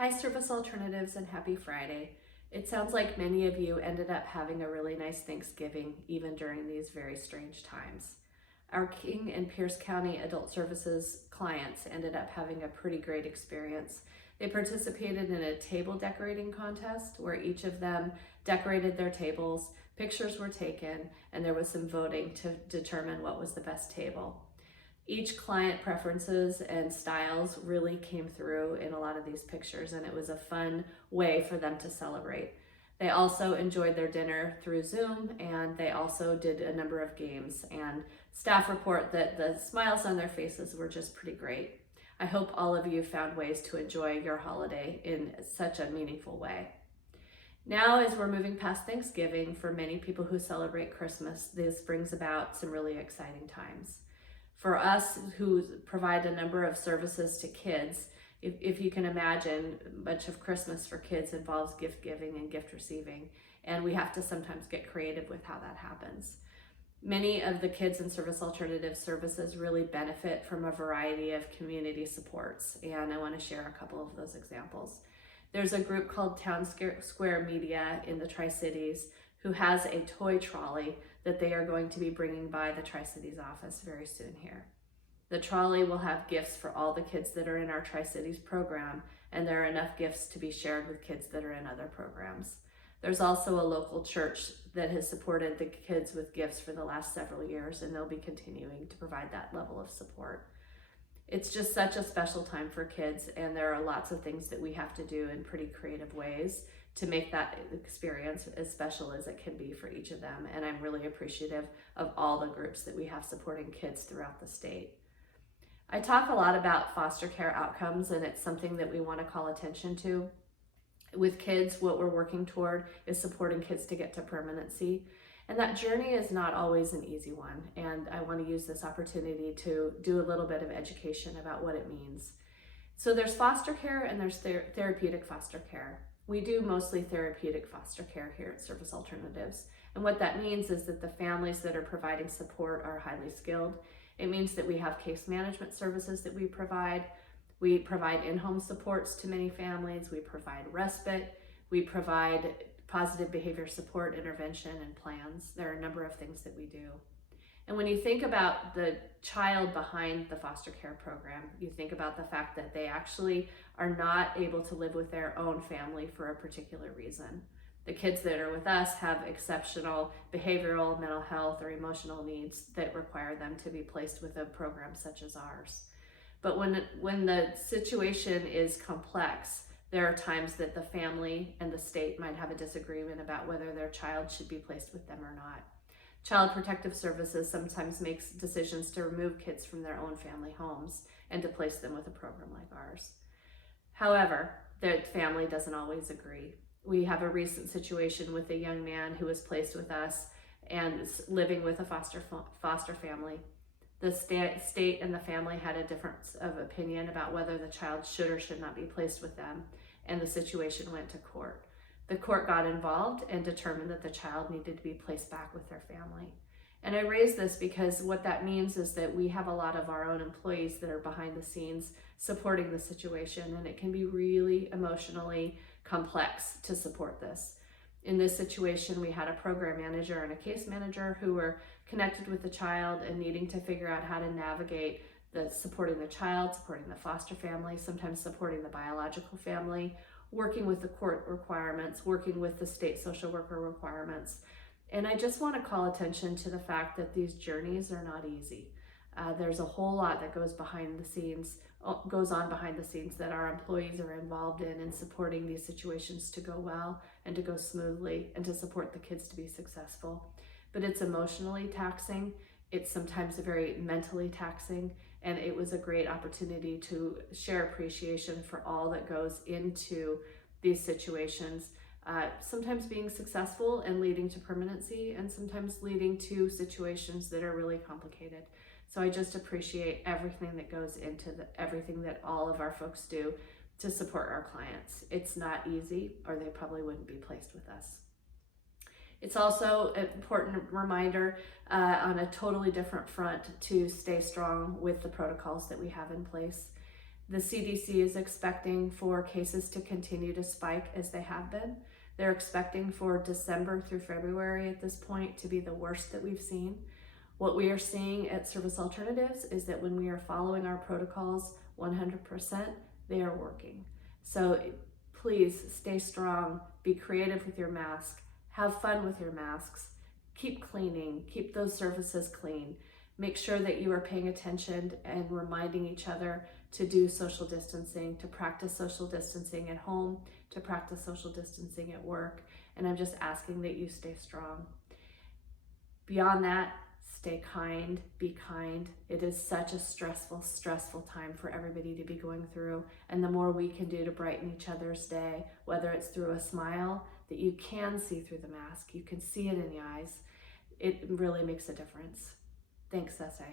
Hi, Service Alternatives, and happy Friday. It sounds like many of you ended up having a really nice Thanksgiving, even during these very strange times. Our King and Pierce County Adult Services clients ended up having a pretty great experience. They participated in a table decorating contest where each of them decorated their tables, pictures were taken, and there was some voting to determine what was the best table. Each client preferences and styles really came through in a lot of these pictures, and it was a fun way for them to celebrate. They also enjoyed their dinner through Zoom, and they also did a number of games, and staff report that the smiles on their faces were just pretty great. I hope all of you found ways to enjoy your holiday in such a meaningful way. Now, as we're moving past Thanksgiving, for many people who celebrate Christmas, this brings about some really exciting times. For us who provide a number of services to kids, if you can imagine, much of Christmas for kids involves gift giving and gift receiving, and we have to sometimes get creative with how that happens. Many of the kids in Service Alternative Services really benefit from a variety of community supports, and I want to share a couple of those examples. There's a group called Town Square Media in the Tri-Cities who has a toy trolley that they are going to be bringing by the Tri-Cities office very soon here. The trolley will have gifts for all the kids that are in our Tri-Cities program, and there are enough gifts to be shared with kids that are in other programs. There's also a local church that has supported the kids with gifts for the last several years, and they'll be continuing to provide that level of support. It's just such a special time for kids, and there are lots of things that we have to do in pretty creative ways to make that experience as special as it can be for each of them. And I'm really appreciative of all the groups that we have supporting kids throughout the state. I talk a lot about foster care outcomes, and it's something that we want to call attention to. With kids, what we're working toward is supporting kids to get to permanency. And that journey is not always an easy one. And I want to use this opportunity to do a little bit of education about what it means. So there's foster care and there's therapeutic foster care. We do mostly therapeutic foster care here at Service Alternatives. And what that means is that the families that are providing support are highly skilled. It means that we have case management services that we provide. We provide in-home supports to many families. We provide respite. We provide positive behavior support, intervention, and plans. There are a number of things that we do. And when you think about the child behind the foster care program, you think about the fact that they actually are not able to live with their own family for a particular reason. The kids that are with us have exceptional behavioral, mental health, or emotional needs that require them to be placed with a program such as ours. But when the situation is complex, there are times that the family and the state might have a disagreement about whether their child should be placed with them or not. Child Protective Services sometimes makes decisions to remove kids from their own family homes and to place them with a program like ours. However, the family doesn't always agree. We have a recent situation with a young man who was placed with us and living with a foster family. The state and the family had a difference of opinion about whether the child should or should not be placed with them, and the situation went to court. The court got involved and determined that the child needed to be placed back with their family. And I raise this because what that means is that we have a lot of our own employees that are behind the scenes supporting the situation, and it can be really emotionally complex to support this. In this situation, we had a program manager and a case manager who were connected with the child and needing to figure out how to navigate supporting the child, supporting the foster family, sometimes supporting the biological family, working with the court requirements, working with the state social worker requirements. And I just want to call attention to the fact that these journeys are not easy. There's a whole lot that goes on behind the scenes that our employees are involved in supporting these situations to go well and to go smoothly and to support the kids to be successful. But it's emotionally taxing. It's sometimes very mentally taxing. And it was a great opportunity to share appreciation for all that goes into these situations. Sometimes being successful and leading to permanency, and sometimes leading to situations that are really complicated. So I just appreciate everything that goes into everything that all of our folks do to support our clients. It's not easy, or they probably wouldn't be placed with us. It's also an important reminder on a totally different front to stay strong with the protocols that we have in place. The CDC is expecting for cases to continue to spike as they have been. They're expecting for December through February at this point to be the worst that we've seen. What we are seeing at Service Alternatives is that when we are following our protocols 100%, they are working. So please stay strong, be creative with your mask, have fun with your masks, keep cleaning, keep those surfaces clean. Make sure that you are paying attention and reminding each other to do social distancing, to practice social distancing at home, to practice social distancing at work. And I'm just asking that you stay strong. Beyond that, stay kind, be kind. It is such a stressful time for everybody to be going through. And the more we can do to brighten each other's day, whether it's through a smile that you can see through the mask, you can see it in the eyes, it really makes a difference. Thanks, SA.